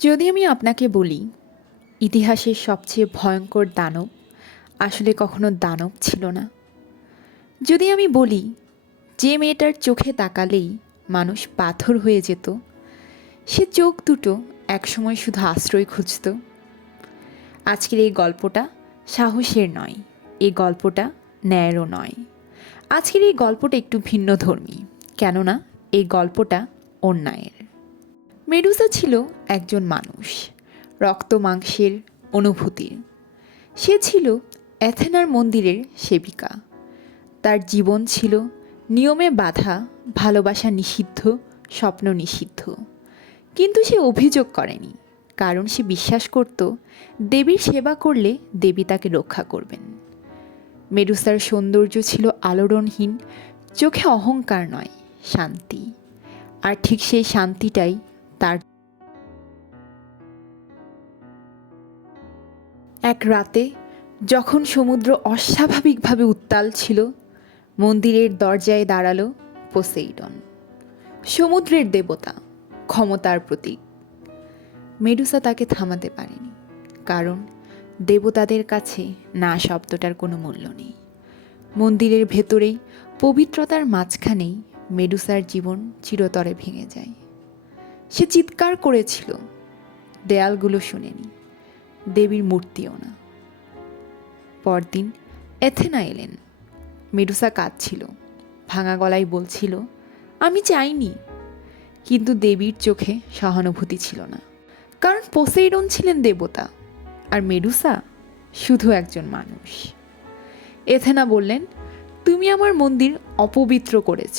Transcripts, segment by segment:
যদি আমি আপনাকে বলি ইতিহাসের সবচেয়ে ভয়ঙ্কর দানব আসলে কখনো দানব ছিল না, যদি আমি বলি যে মেয়েটার চোখে তাকালেই মানুষ পাথর হয়ে যেত, সে চোখ দুটো একসময় শুধু আশ্রয় খুঁজত, আজকের এই গল্পটা সাহসের নয়, এই গল্পটা ন্যায়েরও নয়। আজকের এই গল্পটা একটু ভিন্নধর্মী, কেননা এই গল্পটা অন্যায়ের। মেডুসা ছিল একজন মানুষ, রক্ত মাংসের অনুভূতির। সে ছিল অ্যাথেনার মন্দিরের সেবিকা। তার জীবন ছিল নিয়মে বাঁধা, ভালোবাসা নিষিদ্ধ, স্বপ্ন নিষিদ্ধ। কিন্তু সে অভিযোগ করেনি, কারণ সে বিশ্বাস করত দেবীর সেবা করলে দেবী তাকে রক্ষা করবেন। মেডুসার সৌন্দর্য ছিল আলোড়নহীন, চোখে অহংকার নয়, শান্তি। আর ঠিক সেই শান্তিটাই তার। এক রাতে যখন সমুদ্র অস্বাভাবিকভাবে উত্তাল ছিল, মন্দিরের দরজায় দাঁড়ালো পোসেইডন, সমুদ্রের দেবতা, ক্ষমতার প্রতীক। মেডুসা তাকে থামাতে পারেনি, কারণ দেবতাদের কাছে না শব্দটার কোনো মূল্য নেই। মন্দিরের ভেতরেই, পবিত্রতার মাঝখানেই মেডুসার জীবন চিরতরে ভেঙে যায়। সে চিৎকার করেছিল, দেয়ালগুলো শুনেনি, দেবীর মূর্তিও না। পরদিন অ্যাথেনা এলেন। মেডুসা কাঁদছিল, ভাঙা গলায় বলছিল, আমি চাইনি। কিন্তু দেবীর চোখে সহানুভূতি ছিল না, কারণ পোসেইডন ছিলেন দেবতা আর মেডুসা শুধু একজন মানুষ। অ্যাথেনা বললেন, তুমি আমার মন্দির অপবিত্র করেছ।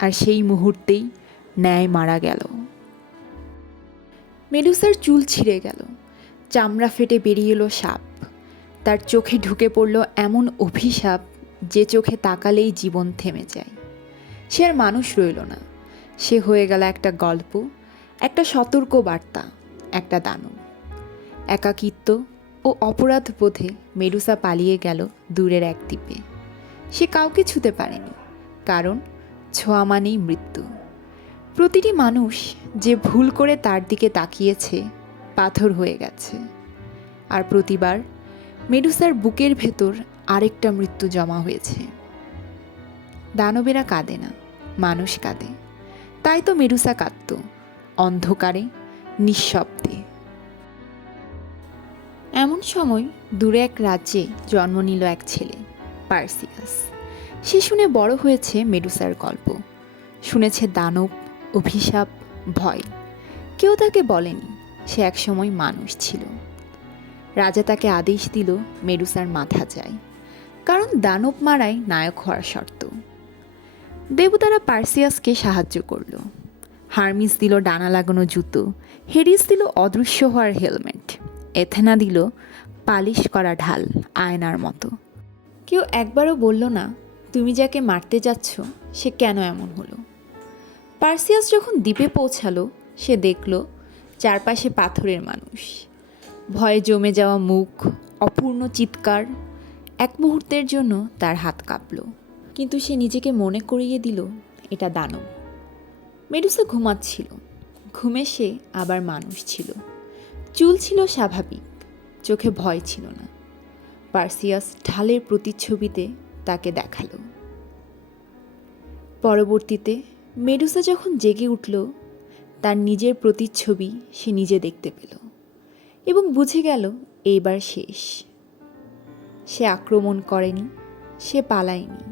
আর সেই মুহূর্তেই ন্যায় মারা গেল। মেডুসার চুল ছিঁড়ে গেল, চামড়া ফেটে বেরিয়ে এলো সাপ। তার চোখে ঢুকে পড়ল এমন অভিশাপ যে চোখে তাকালেই জীবন থেমে যায়। সে আর মানুষ রইল না, সে হয়ে গেল একটা গল্প, একটা সতর্ক বার্তা, একটা দানব। একাকিত্ব ও অপরাধ বোধে মেডুসা পালিয়ে গেল দূরের এক দ্বীপে। সে কাউকে ছুঁতে পারেনি, কারণ ছোঁয়া মানেই মৃত্যু। প্রতিটি মানুষ যে ভুল করে তার দিকে তাকিয়েছে পাথর হয়ে গেছে। আর প্রতিবার মেডুসার বুকের ভেতর আরেকটা মৃত্যু জমা হয়েছে। দানবেরা কাঁদে না, মানুষ কাঁদে। তাই তো মেডুসা কাঁদত, অন্ধকারে, নিঃশব্দে। এমন সময় দূরে এক রাজ্যে জন্ম নিল এক ছেলে, পার্সিয়াস। সে শুনে বড় হয়েছে মেডুসার গল্প, শুনেছে দানব, অভিশাপ, ভয়। কেউ তাকে বলেনি সে একসময় মানুষ ছিল। রাজা তাকে আদেশ দিল মেডুসার মাথা চাই, কারণ দানব মারাই নায়ক হওয়ার শর্ত। দেবতারা পার্সিয়াসকে সাহায্য করল। হার্মিস দিল ডানা লাগানো জুতো, হেরিস দিল অদৃশ্য হওয়ার হেলমেট, এথেনা দিল পালিশ করা ঢাল, আয়নার মতো। কেউ একবারও বলল না তুমি যাকে মারতে যাচ্ছ সে কেন এমন হলো। পার্সিয়াস যখন দ্বীপে পৌঁছালো, সে দেখল চারপাশে পাথরের মানুষ, ভয়ে জমে যাওয়া মুখ, অপূর্ণ চিৎকার। এক মুহূর্তের জন্য তার হাত কাঁপল, কিন্তু সে নিজেকে মনে করিয়ে দিল এটা দানব। মেডুসা ঘুমাচ্ছিল, ঘুমে সে আবার মানুষ ছিল। চুল ছিল স্বাভাবিক, চোখে ভয় ছিল না। পার্সিয়াস ঢালের প্রতিচ্ছবিতে তাকে দেখালো। পরবর্তীতে মেডুসা যখন জেগে উঠল, তার নিজের প্রতিচ্ছবি সে নিজে দেখতে পেল এবং বুঝে গেল এইবার শেষ। সে আক্রমণ করেনি, সে পালায়নি,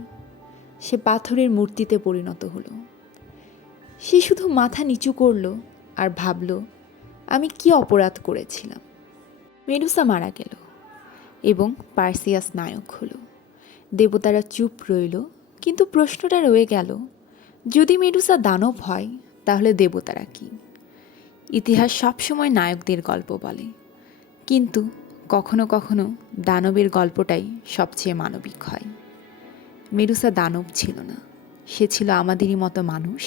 সে পাথরের মূর্তিতে পরিণত হলো। সে শুধু মাথা নিচু করল আর ভাবল, আমি কি অপরাধ করেছিলাম। মেডুসা মারা গেল এবং পার্সিয়াস নায়ক হলো। দেবতারা চুপ রইল, কিন্তু প্রশ্নটা রয়ে গেল, যদি মেডুসা দানব হয় তাহলে দেবতারা কি? ইতিহাস সবসময় নায়কদের গল্প বলে, কিন্তু কখনো কখনো দানবের গল্পটাই সবচেয়ে মানবিক হয়। মেডুসা দানব ছিল না, সে ছিল আমাদেরই মতো মানুষ,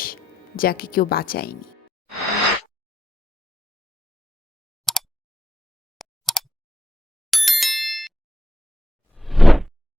যাকে কেউ বাঁচায়নি।